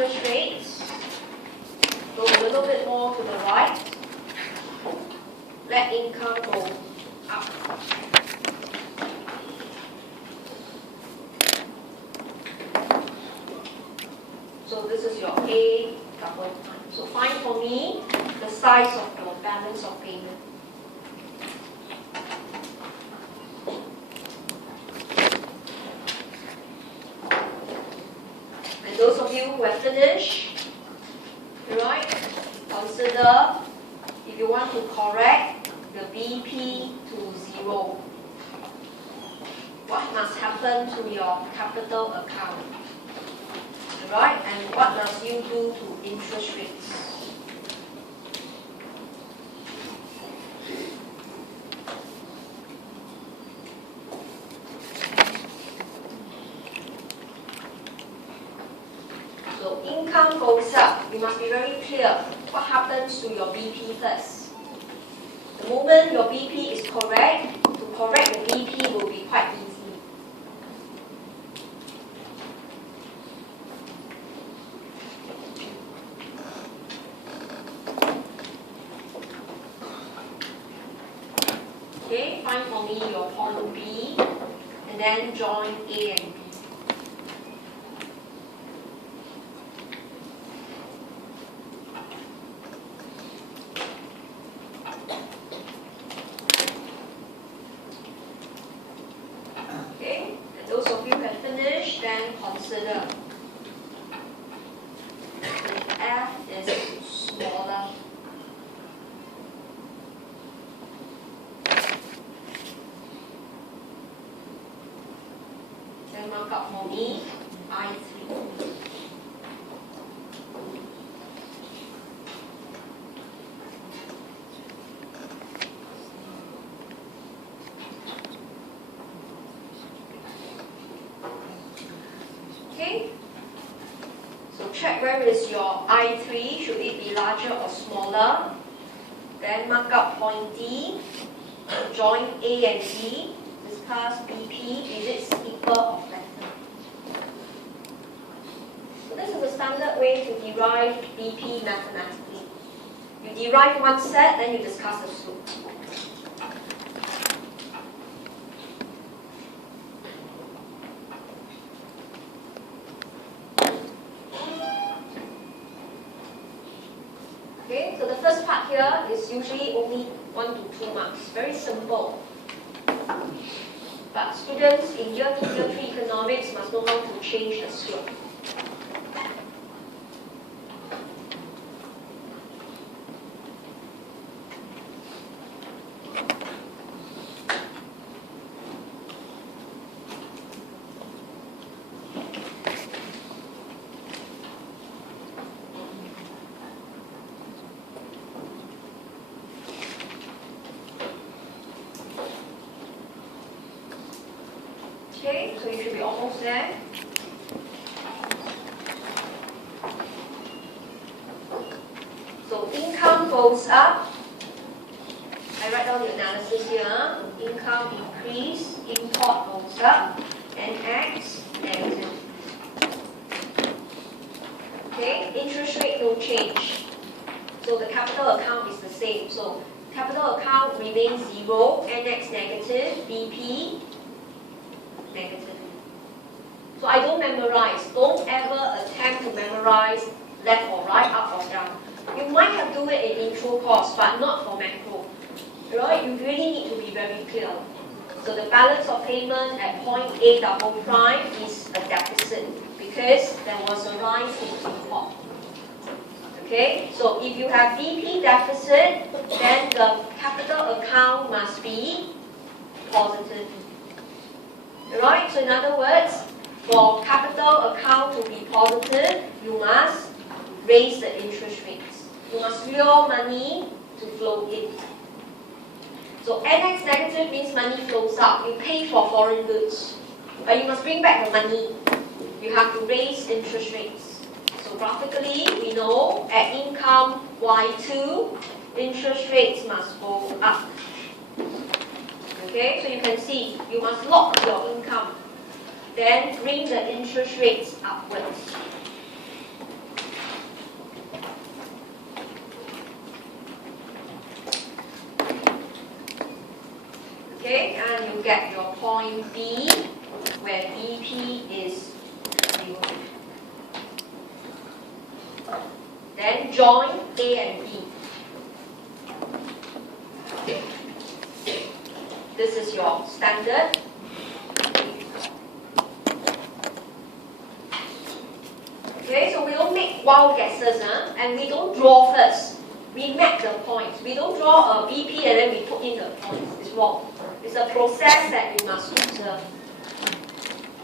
interest rates, go a little bit more to the right, let income go up. So this is your A double prime. So find for me the size of your balance of payment. And those of you who have finished, right, consider if you want to correct the BP to 0, what must happen to your capital account? Right? And what does you do to interest rates? So income goes up. You must be very clear. What happens to your BP first? The moment your BP is correct, to correct the BP will be quite easy. Okay, find for me your column B, and then join A and B. Okay, and those of you who have finished, then consider if F is smaller. Then mark up for me I3. Okay? So check where is your I3. Should it be larger or smaller? Then mark up point D. Join A and B. Discuss BP. Is it equal or flatter? So this is a standard way to derive BP mathematically. You derive one set, then you discuss the slope. Okay, so the first part here is usually only 1 to 2 marks. Very simple. But students in year 2, year 3 economics must know how to change the slope. Okay, so you should be almost there. So income goes up. I write down the analysis here. Income increase, import goes up, NX negative. Okay, interest rate no change. So the capital account is the same. So capital account remains 0, NX negative, BP negative. So I don't memorize. Don't ever attempt to memorize left or right, up or down. You might have to do it in intro course, but not for macro. Right? You really need to be very clear. So the balance of payment at point A double prime is a deficit because there was a rise in import. Okay? So if you have BP deficit, then the capital account must be positive. Right? So in other words, for capital account to be positive, you must raise the interest rates. You must lure money to flow in. So NX negative means money flows out. You pay for foreign goods, but you must bring back the money. You have to raise interest rates. So graphically, we know at income Y2, interest rates must go up. Okay, so you can see, you must lock your income. Then bring the interest rates upwards. point B, where BP is 0. Then join A and B. This is your standard. Okay, so we don't make wild guesses, and we don't draw first. We map the points. We don't draw a BP and then we put in the points. It's wrong. It's a process that you must observe.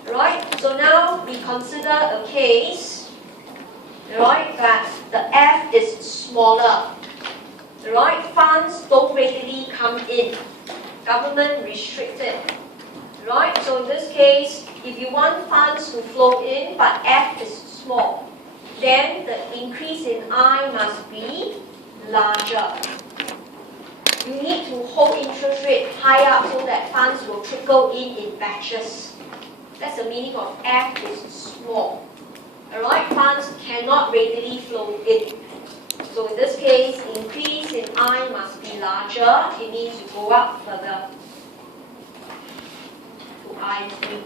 Right? So now we consider a case, right, that the F is smaller. Right? Funds don't readily come in. Government restricted. Right? So in this case, if you want funds to flow in but F is small, then the increase in I must be larger. You need to hold interest rate high up so that funds will trickle in batches. That's the meaning of F is small. Alright, funds cannot readily flow in. So in this case, increase in I must be larger. It means you go up further to I3.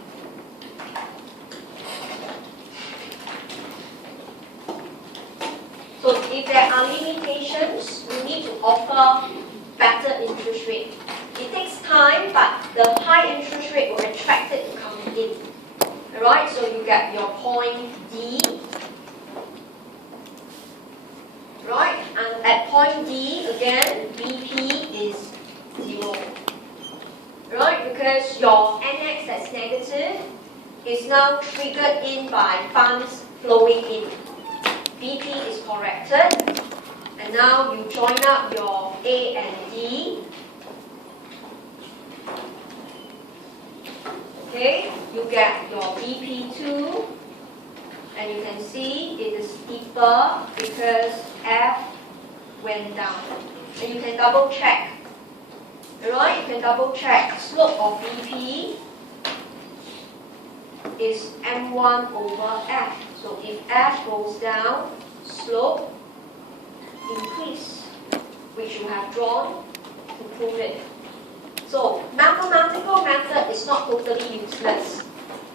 So if there are limitations, you need to offer better interest rate. It takes time, but the high interest rate will attract it to come in. Alright, so you get your point D. Right, and at point D, again, BP is 0. Right, because your NX that's negative is now triggered in by funds flowing in. BP is corrected, and now you join up your A and D. Okay, you get your BP2, and you can see it is steeper because F went down. And you can double check. Alright, you can double check. Slope of BP is M1 over F. So if F goes down, slope increase, which you have drawn to prove it. So mathematical method is not totally useless.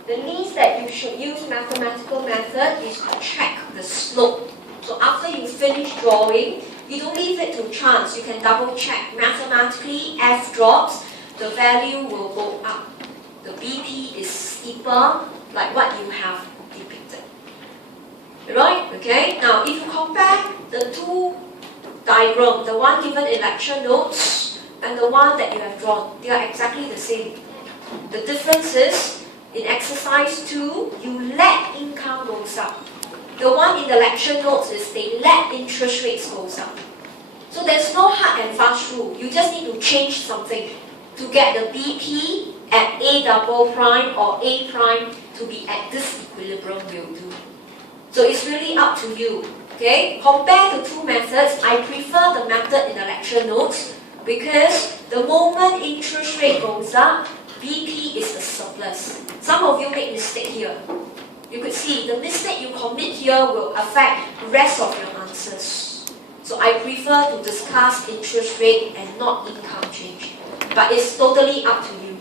The least that you should use mathematical method is to check the slope. So after you finish drawing, you don't leave it to chance. You can double check. Mathematically, F drops, the value will go up. The BP is steeper, like what you have depicted. Right? Okay? Now, if you compare the two diagrams, the one given in lecture notes and the one that you have drawn, they are exactly the same. The difference is, in exercise 2, you let income goes up. The one in the lecture notes is they let interest rates goes up. So there's no hard and fast rule. You just need to change something to get the BP at A double prime or A prime to be at this equilibrium will do. So it's really up to you. Okay? Compare the two methods. I prefer the method in the lecture notes because the moment interest rate goes up, BP is the surplus. Some of you make mistake here. You could see the mistake you commit here will affect the rest of your answers. So I prefer to discuss interest rate and not income change. But it's totally up to you.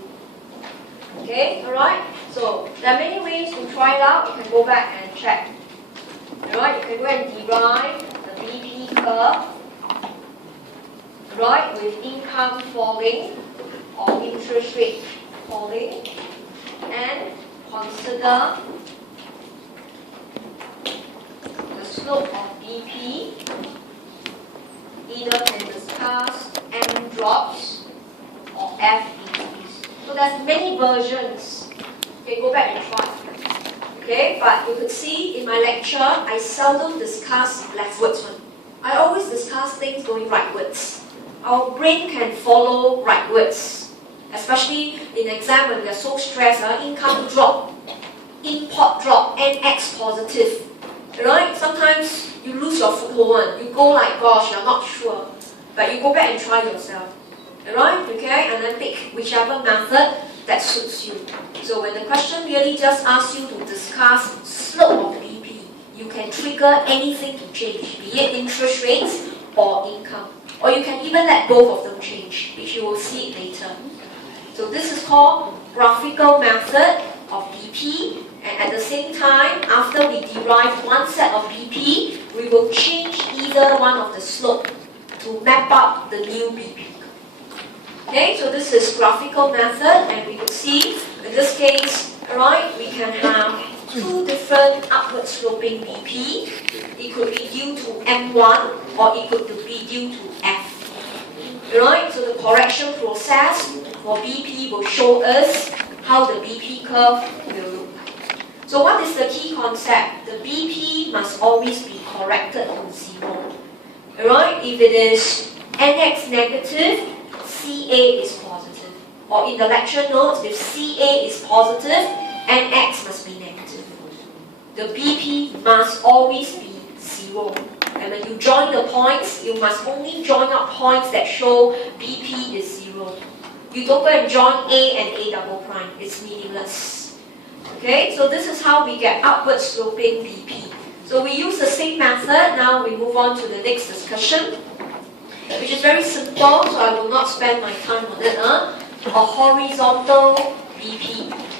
Okay, alright? So there are many ways to try it out. You can go back and check. Alright, you can go and derive the BP curve. Right, with income falling or interest rate falling. And consider the slope of BP. Either can discuss M drops or F increase. So there's many versions. Okay, go back and try. Okay, but you could see in my lecture, I seldom discuss leftwards one. I always discuss things going rightwards. Our brain can follow rightwards. Especially in exam when we are so stressed, income drop, import drop, NX positive. Right? Sometimes you lose your foothold. You go like, gosh, you're not sure. But you go back and try yourself. Alright? Okay? And then pick whichever method that suits you. So when the question really just asks you to discuss slope of BP, you can trigger anything to change, be it interest rates or income. Or you can even let both of them change, which you will see later. So this is called graphical method of BP. And at the same time, after we derive one set of BP, we will change either one of the slope to map out the new BP. Okay, so this is graphical method, and we could see in this case, right, we can have two different upward sloping BP. It could be due to M1 or it could be due to F. Right, so the correction process for BP will show us how the BP curve will look. So what is the key concept? The BP must always be corrected to 0. Right, if it is NX negative, CA is positive. Or in the lecture notes, if CA is positive, NX must be negative. The BP must always be 0. And when you join the points, you must only join up points that show BP is 0. You don't go and join A and A double prime. It's meaningless. Okay, so this is how we get upward sloping BP. So we use the same method. Now we move on to the next discussion, which is very simple, so I will not spend my time on it. A horizontal BP.